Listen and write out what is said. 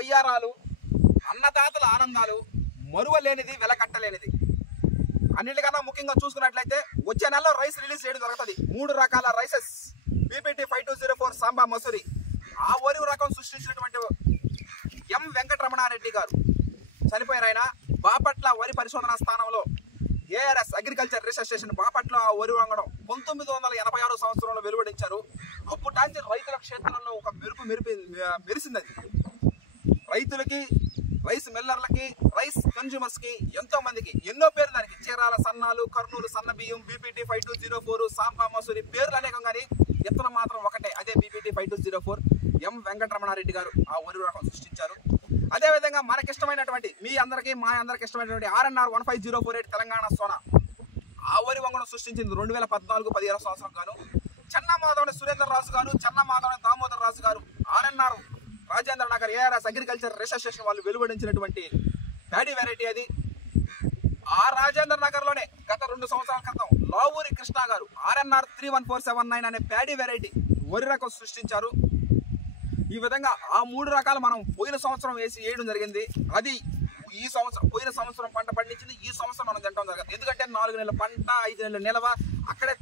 వయ్యారాలు, అన్నదాతల ఆనందాలు, మరువలేనిది, వెలకట్టలేనిది. అన్నిటికన్నా ముఖ్యంగా చూసుకున్నట్లయితే వచ్చే నెలలో రైస్ రిలీజ్ చేయడం జరుగుతుంది. 3 రకాల రైసెస్ BPT 5204 సాంబా మసూరి. ఆ వరి రకం సృష్టించినటువంటి ఎం వెంకటరమణారెడ్డి గారు చనిపోయారు. ఆయన బాపట్ల వరి పరిశోధనా స్థానంలో ARS agriculture research station Bapatla ఆ వరి వంగడం 1986 సంవత్సరంలో వెలువడించారు. అప్పుటాంచి రైతుల క్షేత్రంలో ఒక మెరిసింది. రైతులకి, రైస్ మిల్లర్లకి, రైస్ కన్జ్యూమర్స్ కి, ఎంతో మందికి ఎన్నో పేర్లు దానికి. చీరాల సన్నాలు, కర్నూలు సన్న బియ్యం, BPT 5204 సాంబా మసూరి, పేర్లు అనేకం కానీ ఇతను మాత్రం ఒకటే, అదే BPT 5204. ఎం వెంకటరమణారెడ్డి గారు ఆ వరి రకం సృష్టించారు. అదేవిధంగా మనకిష్టమైనటువంటి, మీ అందరికీ మా అందరికి ఇష్టమైనటువంటి RNR 15048 తెలంగాణ సోనా ఆ వరి వంగడం సృష్టించింది 2014-15 సంవత్సరం గాను. చెన్నమాధవని సురేందర్ రాజు గారు, చెన్నమాధవని దామోదర్ రాజు గారు RNR Rajendra Nagar ARS agriculture research station వాళ్ళు వెలువడించినటువంటి ప్యాడీ వెరైటీ అది. ఆ రాజేంద్ర నగర్ లోనే గత 2 సంవత్సరాల క్రితం లావూరి కృష్ణ గారు RNR 31479 అనే ప్యాడీ వెరైటీ వరి రకం సృష్టించారు. ఈ విధంగా ఆ 3 రకాలు మనం పోయిన సంవత్సరం వేయడం జరిగింది. అది ఈ సంవత్సరం, పోయిన సంవత్సరం పంట పండించింది, ఈ సంవత్సరం మనం తింటాం జరగదు. ఎందుకంటే 4 నెలల పంట, 5 నెలల నిలవ అక్కడే